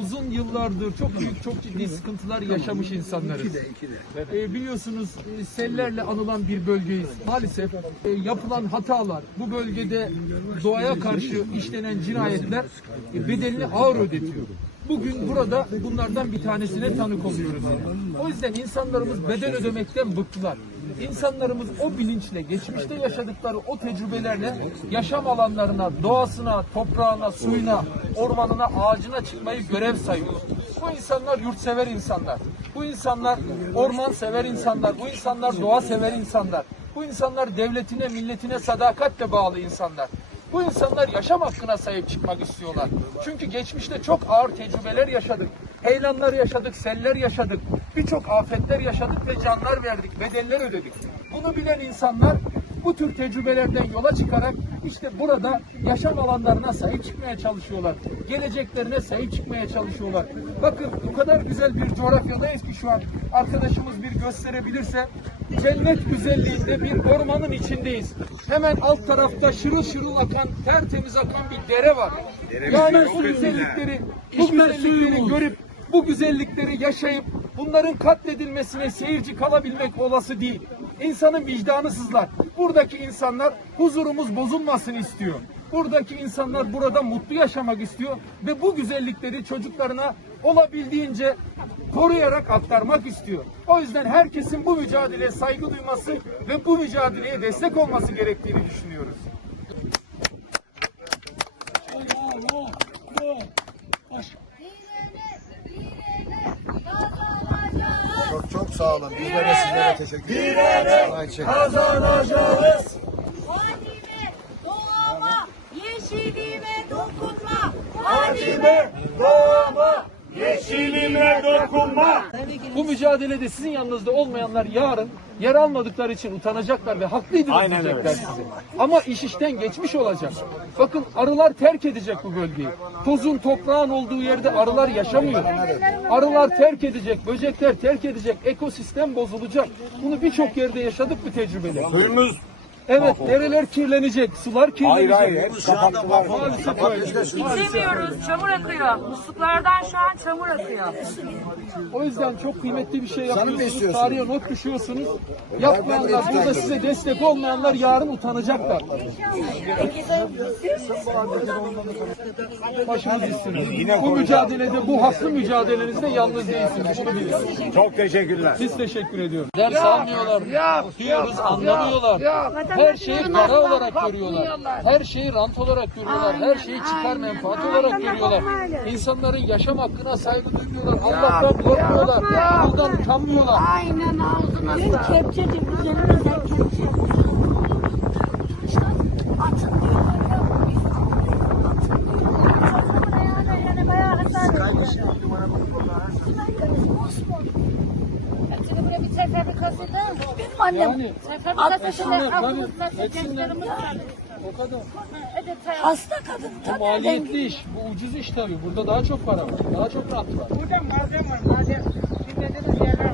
uzun yıllardır çok büyük, çok ciddi sıkıntılar yaşamış insanlarız. Ee, biliyorsunuz e, sellerle anılan bir bölgeyiz. Maalesef e, yapılan hatalar, bu bölgede doğaya karşı işlenen cinayetler e, bedelini ağır ödetiyor. Bugün burada bunlardan bir tanesine tanık oluyoruz. O yüzden insanlarımız bedel ödemekten bıktılar. İnsanlarımız o bilinçle, geçmişte yaşadıkları o tecrübelerle yaşam alanlarına, doğasına, toprağına, suyuna, ormanına, ağacına çıkmayı görev sayıyor. Bu insanlar yurtsever insanlar. Bu insanlar orman sever insanlar. Bu insanlar doğa sever insanlar. Bu insanlar devletine, milletine sadakatle bağlı insanlar. Bu insanlar yaşam hakkına sahip çıkmak istiyorlar. Çünkü geçmişte çok ağır tecrübeler yaşadık. Heyelanlar yaşadık, seller yaşadık. Birçok afetler yaşadık ve canlar verdik, bedeller ödedik. Bunu bilen insanlar bu tür tecrübelerden yola çıkarak işte burada yaşam alanlarına sahip çıkmaya çalışıyorlar. Geleceklerine sahip çıkmaya çalışıyorlar. Bakın o kadar güzel bir coğrafyadayız ki şu an arkadaşımız bir gösterebilirse cennet güzelliğinde bir ormanın içindeyiz. Hemen alt tarafta şırıl şırıl akan, tertemiz akan bir dere var. Yani bu güzellikleri, bu güzellikleri görüp bu güzellikleri yaşayıp bunların katledilmesine seyirci kalabilmek olası değil. İnsanın vicdanı sızlar. Buradaki insanlar huzurumuz bozulmasın istiyor. Buradaki insanlar burada mutlu yaşamak istiyor ve bu güzellikleri çocuklarına olabildiğince koruyarak aktarmak istiyor. O yüzden herkesin bu mücadeleye saygı duyması ve bu mücadeleye destek olması gerektiğini düşünüyoruz. Çok sağ olun. Bizler de sizlere teşekkür ederiz. Kazanacağız. Vadime, doğama, yeşilime dokunma. Vadime, doğama, yeşilime dokunma. Bu mücadelede sizin yanınızda olmayanlar yarın yer almadıkları için utanacaklar ve haklıydınız Aynen diyecekler öyle. size. Ama iş işten geçmiş olacak. Bakın arılar terk edecek bu bölgeyi. Tozun toprağın olduğu yerde arılar yaşamıyor. Arılar terk edecek, böcekler terk edecek, ekosistem bozulacak. Bunu birçok yerde yaşadık bu tecrübeleri. Suyumuz Evet, dereler kirlenecek, sular hayır kirlenecek. hayır hep kapattılar. İçemiyoruz. Çamur akıyor. Musluklardan şu an çamur akıyor. O yüzden çok kıymetli bir şey yapıyorsunuz. Tarihe not düşüyorsunuz. Yapmayanlar, burada size destek olmayanlar yarın utanacaklar. Başımız üstüne. Bu mücadelede, bu haklı mücadelenizde yalnız değilsiniz. Bunu bilin. Çok teşekkürler. Biz teşekkür ediyoruz. Ders almıyorlar. Diyoruz anlamıyorlar. Her şeyi para olarak görüyorlar. Her şeyi rant olarak görüyorlar. Her şeyi çıkar menfaat olarak görüyorlar. İnsanların yaşam hakkına saygı duymuyorlar. Allah'tan korkmuyorlar. Allah'tan utanmıyorlar. Aynen ağzına. Kepçeci, güzelim güzel kepçe. Atın da benim annem. Yani. O kadar. Hasta kadın Bu tabii. maliyetli iş. Bu ucuz iş tabii. Burada daha çok para var. Daha çok rant var. Burada malzeme var, malzeme. Şimdi dediniz yerler